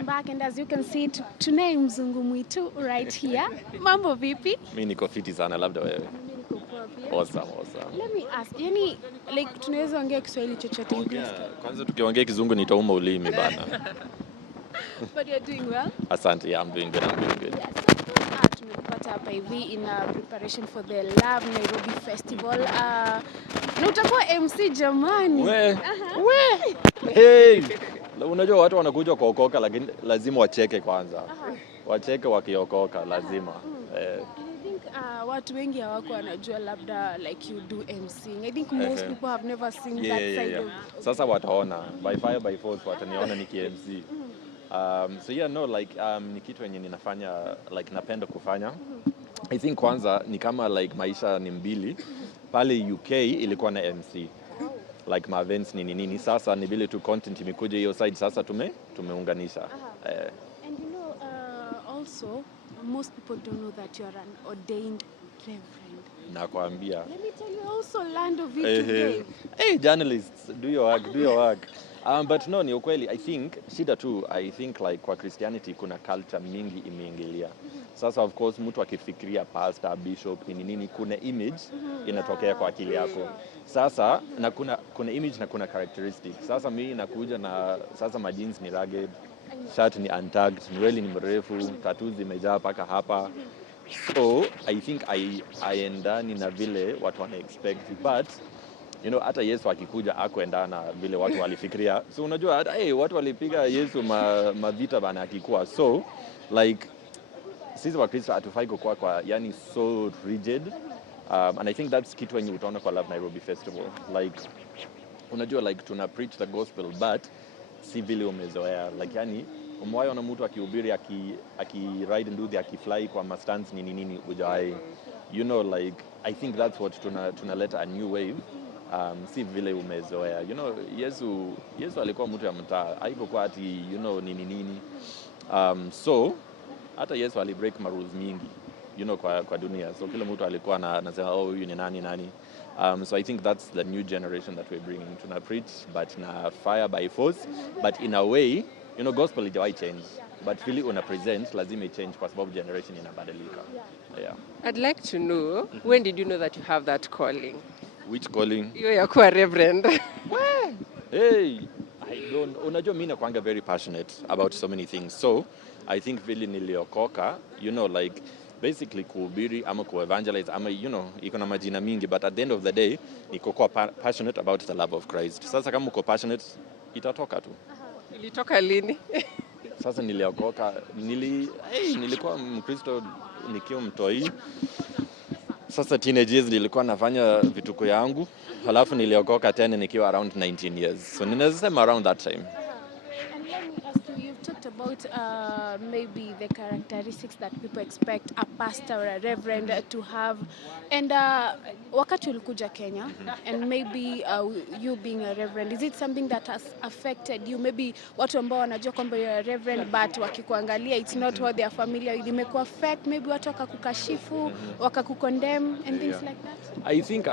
welcome back, and as you can see today Mzungu Mwitu right here. Mambo vipi? Mimi niko fiti sana, labda wewe. Mimi niko poa pia. Awesome. Let me ask, yani like tunaweza ongea Kiswahili chochote English? Kwanza tukiongea Kizungu nitauma ulimi bana. But you're doing well? Asante, yeah, I'm doing good. Yes. Tumekupata hapa hivi in preparation for the Love Nairobi Festival. Na utakuwa MC jamani. We. Hey. Unajua watu wanakuja kuokoka lakini lazima wacheke kwanza. Wacheke wakiokoka lazima. Watu wengi hawako wanajua labda like you do MCing. I think most people have never seen that side of. Sasa wataona by fire by force wataniona niki MC. So yeah, no, like ni kitu yenye ninafanya like napenda kufanya. I think kwanza ni kama like Maisha ni mbili. Pale UK ilikuwa na MC. Like my events nini. Sasa ni vile tu content imekuja hiyo side, sasa tumeunganisha. And you know, also most people don't know that you are an ordained reverend. Nakwambia. Let me tell you, also land of it today. Hey, journalists, do your work. But no, ni ukweli, I think shida tu, I think like kwa Christianity kuna culture mingi imeingilia. Sasa of course mtu akifikiria pastor, bishop, nini kuna image inatokea kwa akili yako. Sasa na kuna image na kuna characteristic. Sasa mimi nakuja na sasa majins ni rugged, shirt ni untucked, nywele ni mrefu, tattoos zimejaa paka hapa. So I think I endani na vile watu wana expect, but you know hata Yesu akikuja akuendana vile watu walifikiria. So unajua hata watu walipiga Yesu mavita bana akikuwa. So like sisi wa Kristo hatufai kwa yani so rigid. And I think that's kitu wenye utaona kwa Love Nairobi Festival. Like unajua like tuna preach the gospel but si vile umezoea. Like yani umewahi ona mtu akihubiri ride nduthi akifly kwa mastance nini ujai. You know, like I think that's what tunaleta a new wave. Si vile umezoea. You know, Yesu alikuwa mtu ya mtaa. Haikuwa ati you know nini. So hata Yesu alibreak rules mingi, you know, kwa dunia. So kila mtu alikuwa anasema huyu ni nani. So I think that's the new generation that we're bringing. Tuna preach but na fire by force, but in a way, you know, gospel haijawahi change. But really una present lazima change kwa sababu generation inabadilika. Yeah. I'd like to know, when did you know that you have that calling? Which calling? You're a reverend. Hey, unajua mimi nakuanga very passionate about so many things. So I think vile niliokoka, you know, like basically kuhubiri ama kuevangelize ama you know iko na majina mingi, but at the end of the day niko kwa passionate about the love of Christ. Sasa kama uko passionate itatoka tu. Ilitoka lini? Sasa niliokoka, nilikuwa Mkristo nikiwa mtoi. Sasa teenage years nilikuwa nafanya vituko yangu, halafu niliokoka tena nikiwa around 19 years. So ninasema around that time. And let me ask you, you've talked about maybe the characteristics that people expect a pastor or a reverend to have. And wakati ulikuja Kenya, and maybe you being a reverend, is it something that has affected you? Maybe watu ambao wanajua kwamba you're a reverend, but wakikuangalia, it's not what they are familiar with. Imeku affect, maybe watu wakakukashifu, wakakukondemn, and things like that? I think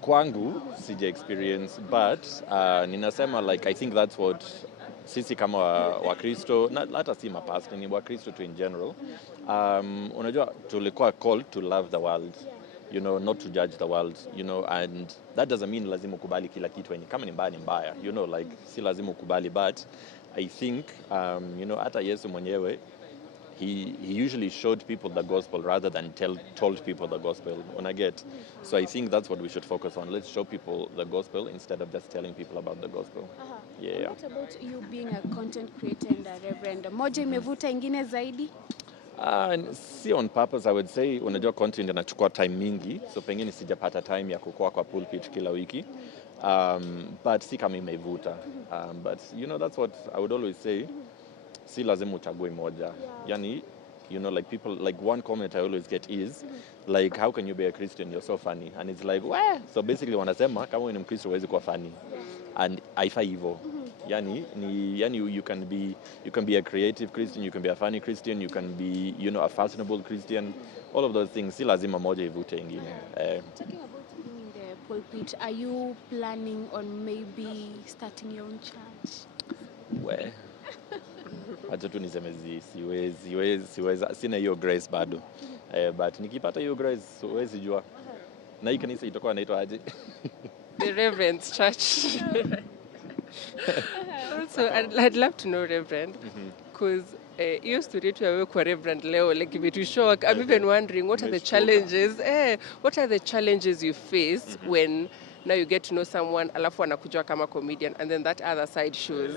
kwangu sija experience, but ninasema like I think that's what sisi kama Wakristo, hata si mapasta, ni Wakristo tu in general. Unajua tulikuwa called to love the world, you know, not to judge the world, you know, and that doesn't mean lazima ukubali kila kitu wenye kama ni mbaya ni mbaya, you know, like si lazima ukubali, but I think you know hata Yesu mwenyewe he usually showed people the gospel rather than told people the gospel. Get? So I think that's what we should focus on. Let's show people the gospel instead of just telling people about the gospel. Yeah. What about you being a content creator and a reverend? Moja imevuta ingine zaidi? See, on purpose, I would say, unajua content inachukua time mingi, so pengine sijapata time ya kukua kwa pulpit kila wiki. But si kama imevuta. But you know, that's what I would always say. Si lazima uchague moja. Yani, you know, like people, like one comment I always get is, like, how can you be a Christian? You're so funny. And it's like, wah! So basically wanasema, kama wewe ni Mkristo huwezi kuwa funny. And haifai hivyo. Yani you can be a creative Christian, you can be a funny Christian, you can be, you know, a fashionable Christian. All of those things, si lazima moja ivute ingine. Talking about being in the pulpit, are you planning on maybe starting your own church? Where? acha tu niseme siwezi, sina hiyo grace bado. But nikipata hiyo grace huwezi jua. Na hii kanisa itakuwa inaitwa aje? The Reverend's Church. Also, I'd love to know, Reverend, because hiyo story yetu ya wewe kwa Reverend leo, like imetu shock. I'm even wondering, what are the challenges? What are the challenges you face when now you get to know someone, alafu anakujua kama comedian, and then that other side shows?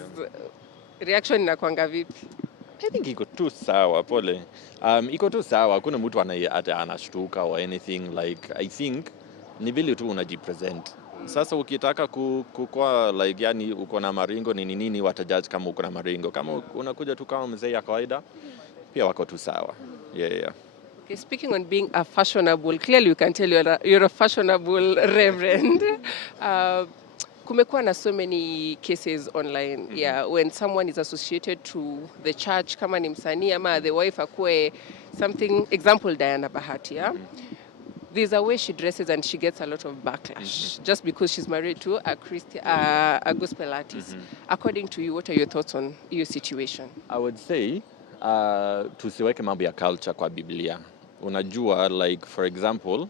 Reaction inakuanga vipi? I think iko tu sawa, pole. Iko tu sawa, hakuna mtu anashtuka or anything. Like, I think ni vile tu unajipresent. Sasa ukitaka kukua like, yani uko na maringo nini watajudge kama uko na maringo. Kama unakuja tu kama mzee ya kawaida, pia wako tu sawa. Yeah. Okay, speaking on being a fashionable, clearly you can tell you're a fashionable reverend. Kumekuwa na so many cases online, when someone is associated to the church, kama ni msanii ama the wife akue something, example Diana Bahati, there's a way she dresses and she gets a lot of backlash just because she's married to a gospel artist. According to you, what are your thoughts on your situation? I would say tusiweke mambo ya culture kwa Biblia. Unajua, like for example,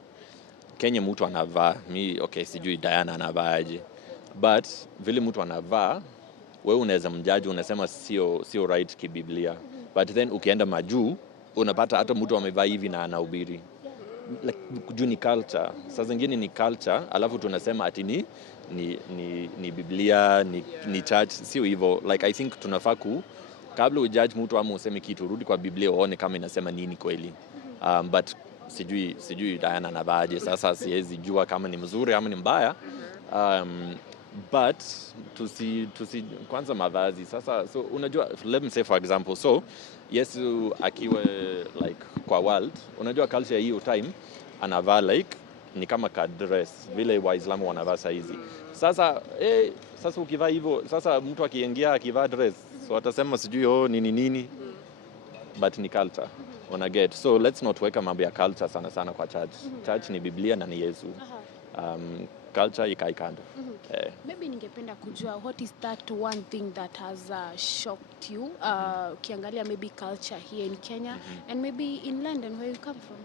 Kenya mtu anavaa, sijui Diana anavaaje, but vile mtu anavaa, wewe unaweza mjudge, unasema sio right kibiblia. But then ukienda Majuu, unapata hata mtu amevaa hivi na anahubiri. Like, juu ni culture. Saa zingine ni culture, alafu tunasema ati ni Biblia, ni church, sio hivyo. Like, I think tunafaa kabla ujudge mtu ama useme kitu, rudi kwa Biblia uone kama inasema nini kweli. But sijui Diana anavaaje, sasa siwezi jua kama ni mzuri ama ni mbaya. But kwanza mavazi sasa, so unajua, let me say for example, so Yesu akiwa like kwa world, unajua culture hiyo time anavaa like ni kama ka dress vile Waislamu wanavaa saizi. Sasa ukivaa hivyo, sasa mtu akiingia akivaa dress, so atasema sijui nini, but ni culture. Una get? So let's not weka mambo ya culture sana kwa church. Church ni Biblia na ni Yesu. Culture ikai kando. Maybe ningependa kujua, what is that one thing that has shocked you, ukiangalia maybe culture here in Kenya and maybe in London where you come from?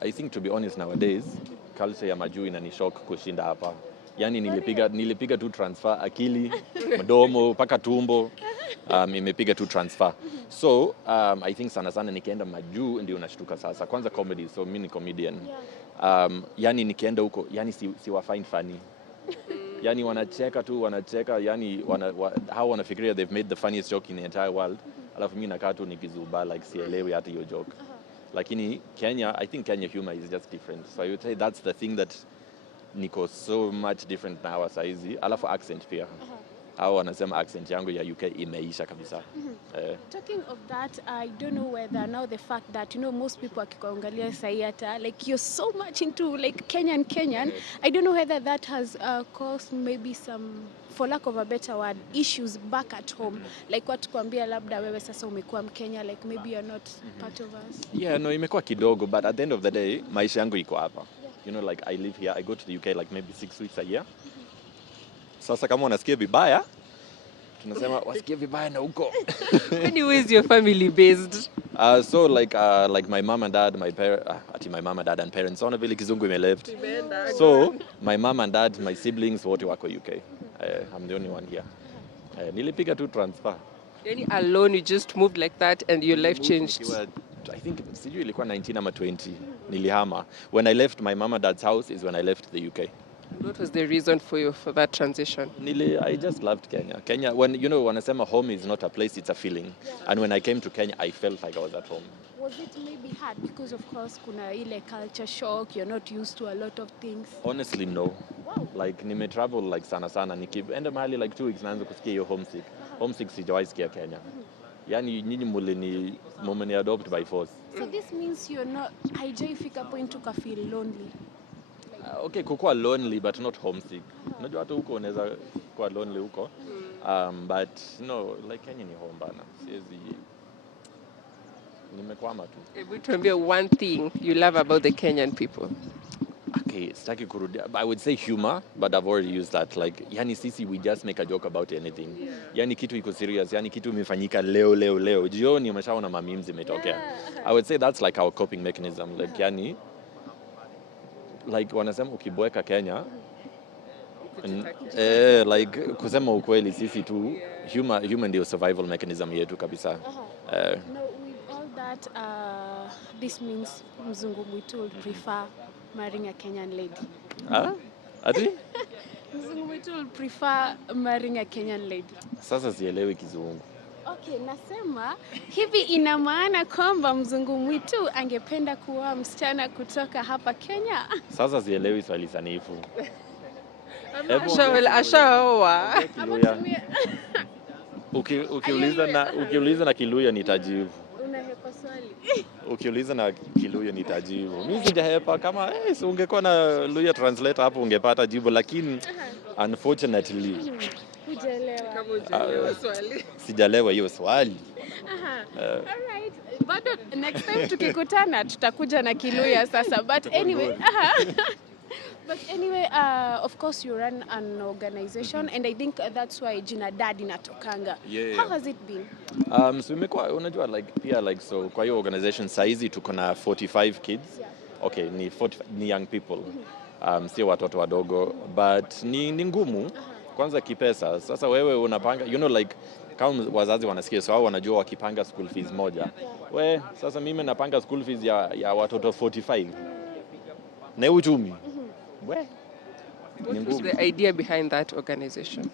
I think, to be honest, nowadays culture ya Majuu inanishock kushinda hapa. Yani nilipiga tu transfer akili, mdomo, paka tumbo, imepiga tu transfer. So I think sana nikienda Majuu ndio unashtuka sasa. Kwanza comedy, so mimi ni comedian. Yani nikienda huko, yani siwa find funny. Yani wanacheka, yani how wanafikiria they've made the funniest joke in the entire world. Alafu mimi nakaa tu nikizuba like sielewi hata hiyo joke. Lakini Kenya, I think Kenya humor is just different. So I would say that's the thing that niko so much different na hawa saizi. Alafu accent pia. Hao wanasema accent yangu ya UK imeisha kabisa. Talking of that, I don't know whether now the fact that, most people akikuangalia sahi hata, like you're so much into like Kenyan, I don't know whether that has caused maybe some, for lack of a better word, issues back at home. Like watu kuambia labda wewe sasa umekuwa Mkenya, like maybe you're not part of us. Yeah, no, imekuwa kidogo, but at the end of the day, maisha yangu iko hapa. Like I live here, I go to the UK like maybe 6 weeks a year. Sasa kama unasikia vibaya, tunasema wasikie vibaya na huko. Anyways, your family based? So like my mom and dad, my mom and dad and parents, ona vile kizungu left. So my mom and dad, my siblings wote wako UK. I'm the only one here. Nilipiga tu transfer. Any alone, you just moved like that and your life changed? I think sijui ilikuwa 19 ama 20 nilihama. When I left my mom and dad's house is when I left the UK. What was the reason for that transition? I just loved Kenya. Kenya, when wanasema home is not a place, it's a feeling. And when I came to Kenya, I felt like I was at home. Was it maybe hard because of course kuna ile culture shock, you're not used to a lot of things? Honestly, no. Wow. Like travel like sana. Nikienda mahali like 2 weeks naanza kusikia hiyo homesick. Homesick sijawahi sikia Kenya. Yani nyinyi mumeni adopt by force. So this means you're not, haijafika point ukafeel lonely? Okay, kukuwa lonely but not homesick. Unajua hata huko unaweza kuwa lonely huko. But no, like Kenya ni home bana. Siwezi nimekwama tu. Hebu tuambie one thing you love about the Kenyan people. Okay, okay, sitaki kurudia. I would say humor, but I've already used that. Like, yani sisi, we just make a joke about anything. Yani kitu iko serious, yani kitu imefanyika leo. Jioni umeshaona memes zimetokea. I would say that's like our coping mechanism. Like, yani, like wanasema ukiboeka Kenya, like kusema ukweli sisi tu, humor ndio survival mechanism yetu kabisa. No, with all that, this means Mzungu Mwitu will prefer marrying a Kenyan lady. Ati? Mzungu Mwitu will prefer marrying a Kenyan lady. Sasa sielewi kizungu. Okay, nasema hivi ina maana kwamba Mzungu Mwitu angependa kuoa msichana kutoka hapa Kenya? Sasa sielewi swali sanifu. Ashaoa. Ukiuliza na Kiluya nitajibu. Unahepa swali. Ukiuliza na Kiluya nitajibu. Mimi sijahepa, kama si ungekuwa na Luya translator hapo ungepata jibu, lakini unfortunately hujaelewa swali. Sijaelewa hiyo swali. Alright. Bado next time tukikutana tutakuja na Kiluya sasa, but anyway. But anyway, of course you run an organization, and I think that's why jina dad inatokanga. How has it been? So imekuwa, unajua, like pia like, so kwa hiyo organization saizi tuko na 45 kids. Okay, ni young people. Sio watoto wadogo, but ni ngumu kwanza kipesa. Sasa wewe unapanga, like kama wazazi wanasikia, so hao wanajua wakipanga school fees moja. Sasa mimi napanga school fees ya watoto 45. Na uchumi. What was the idea behind that organization?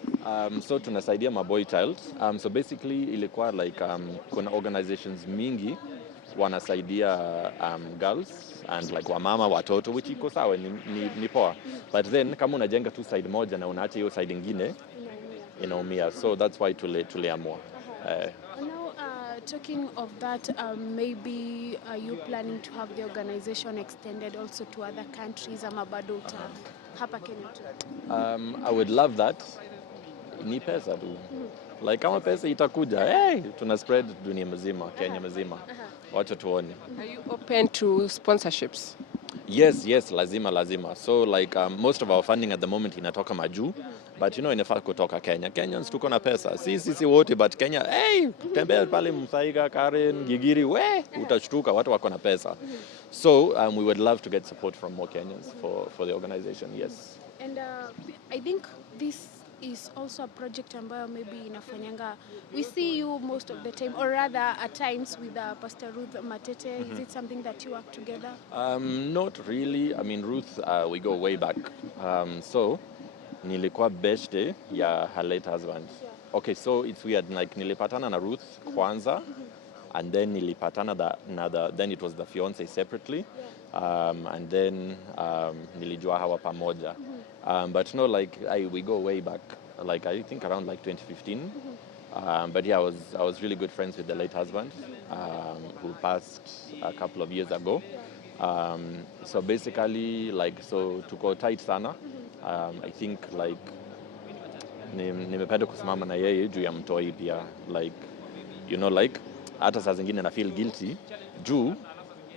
So tunasaidia maboy child. So basically ilikuwa like kuna organizations mingi wanasaidia girls and like wamama, watoto, which iko sawa, ni poa. But then kama unajenga tu side moja na unaacha hiyo side nyingine inaumia. So that's why tuliamua. Talking of that, maybe are you planning to have the organization extended also to other countries ama bado hapa Kenya tu? I would love that. Ni pesa tu. Like kama pesa itakuja, tuna spread dunia mzima, Kenya mzima. Wacha tuone. Are you open to sponsorships? Yes, lazima. So like most of our funding at the moment inatoka Majuu, but inafaa kutoka Kenya. Kenyans tuko na pesa. Si wote, but Kenya, tembea pale Msaiga, Karen, Gigiri, utashtuka watu wako na pesa. So we would love to get support from more Kenyans for the organization, yes. And I think this is also a project ambayo maybe inafanyanga, we see you most of the time, or rather at times with Pastor Ruth Matete. Is it something that you work together? Not really. I mean, Ruth, we go way back. So nilikuwa birthday ya her late husband. Okay, so it's weird, like nilipatana na Ruth kwanza, and then nilipatana then it was the fiance separately, and then nilijua hawa pamoja. But no, like we go way back, like I think around like 2015. But yeah, I was really good friends with the late husband, who passed a couple of years ago. So basically, like, so tuko tight sana. I think like nimependa kusimama na yeye juu ya mtoi pia, like like hata saa zingine na feel guilty juu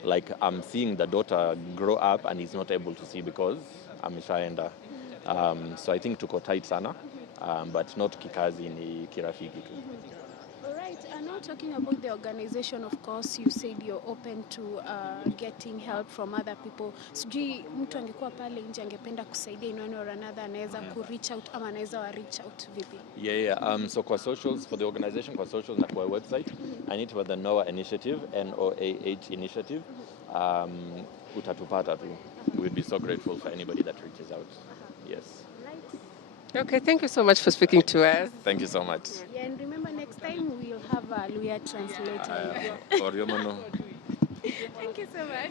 like I'm seeing the daughter grow up and he's not able to see because ameshaenda. So I think tuko tight sana, but not kikazi, ni kirafiki tu. Alright, and now talking about the organization, of course, you said you're open to getting help from other people. Sijui mtu angekuwa pale nje angependa kusaidia in one or another, anaweza ku-reach out ama anaweza wa-reach out vipi? Yeah. So kwa socials, for the organization, kwa socials na kwa website, I need to have the NOAH initiative, NOAH initiative. Utatupata tu. We'd be so grateful for anybody that reaches out. Yes. Okay, thank you so much for speaking to us. Thank you so much. Yeah, and remember next time we'll have a Luya translator. Or Yomono. Thank you so much.